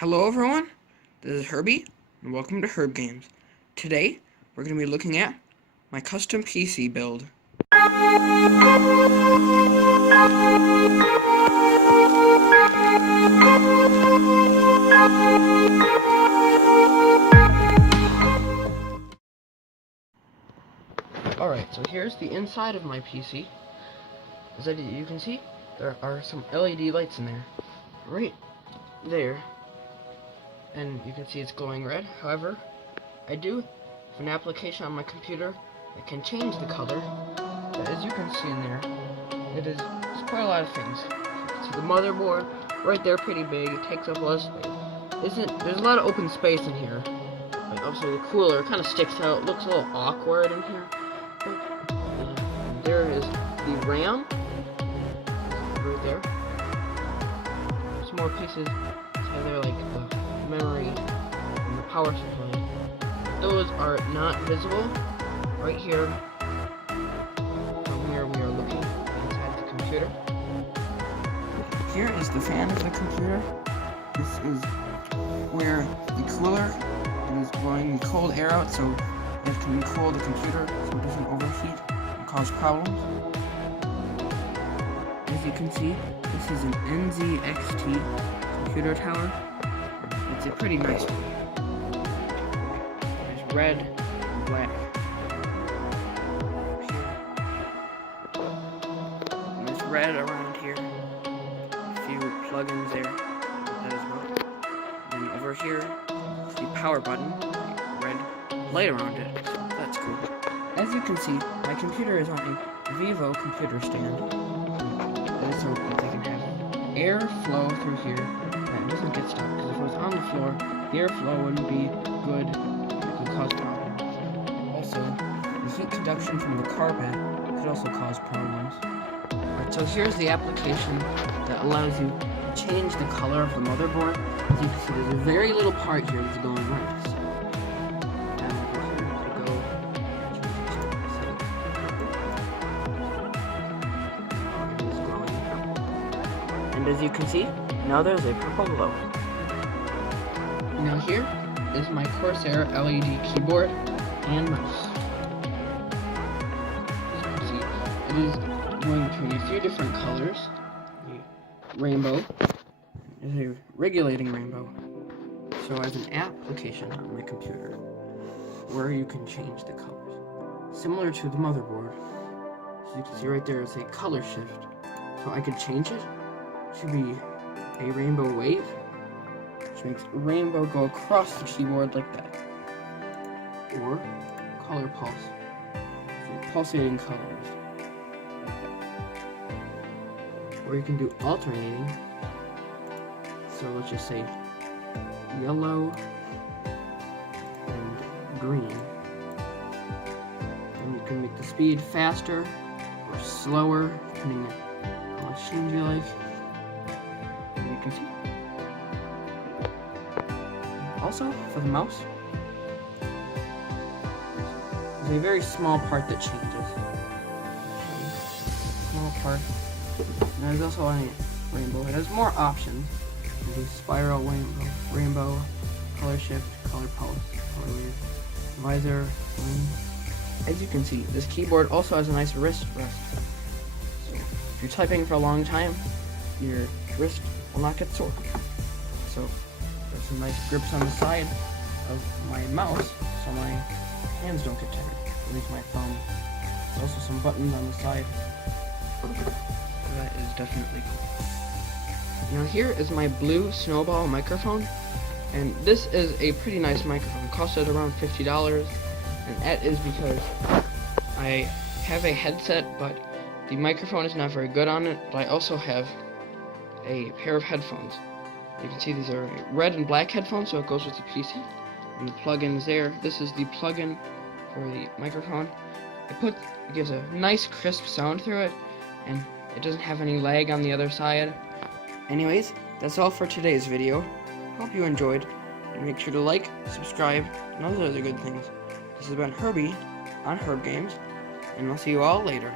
Hello everyone, this is Herbie, and welcome to HerbGames. Today, we're going to be looking at my custom PC build. Alright, so here's the inside of my PC. As you can see, there are some LED lights in there. Right there. And you can see it's glowing red. However, I do have an application on my computer that can change the color. But as you can see in there, it's quite a lot of things. So the motherboard, right there, pretty big. It takes up a lot of space. There's a lot of open space in here. Like obviously the cooler kind of sticks out. It looks a little awkward in here. But there is the RAM, right there. Some more pieces. So they're like the memory and the power supply. Those are not visible right here from where we are looking inside the computer. Here is the fan of the computer. This is where the cooler is blowing the cold air out so it can cool the computer so it doesn't overheat and cause problems. As you can see, this is an NZXT computer tower. It's a pretty nice one. There's red and black. And there's red around here. A few plugins there. That as well. And over here, the power button. Red light around it. So that's cool. As you can see, my computer is on a Vivo computer stand. That is so that they can have air flow through here. It doesn't get stuck, because if it was on the floor, the airflow wouldn't be good. It could cause problems. Also, the heat conduction from the carpet could also cause problems. Alright, so here's the application that allows you to change the color of the motherboard. As you can see, there's a very little part here that's going right. So, and as you can see, now there's a purple glow. Now here is my Corsair LED keyboard and mouse. As you can see, it is going between a few different colors. The rainbow is a regulating rainbow. So as an application on my computer where you can change the colors. Similar to the motherboard. So you can see right there is a color shift. So I could change it to be a rainbow wave, which makes rainbow go across the keyboard like that. Or color pulse, so pulsating colors like that. Or you can do alternating, so let's just say yellow and green. And you can make the speed faster or slower, depending on how much change you like. You can see. Also, for the mouse, there's a very small part that changes. Small part. And there's also a rainbow. It has more options. There's a spiral rainbow, color shift, color pulse, color wave, visor. As you can see, this keyboard also has a nice wrist rest. So if you're typing for a long time, your wrist will not get sore. So there's some nice grips on the side of my mouse so my hands don't get tired, at least my thumb. There's also some buttons on the side. So that is definitely cool. Now here is my blue snowball microphone, and this is a pretty nice microphone. It costed around $50, and that is because I have a headset, but the microphone is not very good on it, but I also have a pair of headphones. You can see these are red and black headphones, so it goes with the PC. And the plug-in is there. This is the plug-in for the microphone. It gives a nice crisp sound through it, and it doesn't have any lag on the other side. Anyways, that's all for today's video. Hope you enjoyed, and make sure to like, subscribe, and all those other good things. This has been Herbie on HerbGames, and I'll see you all later.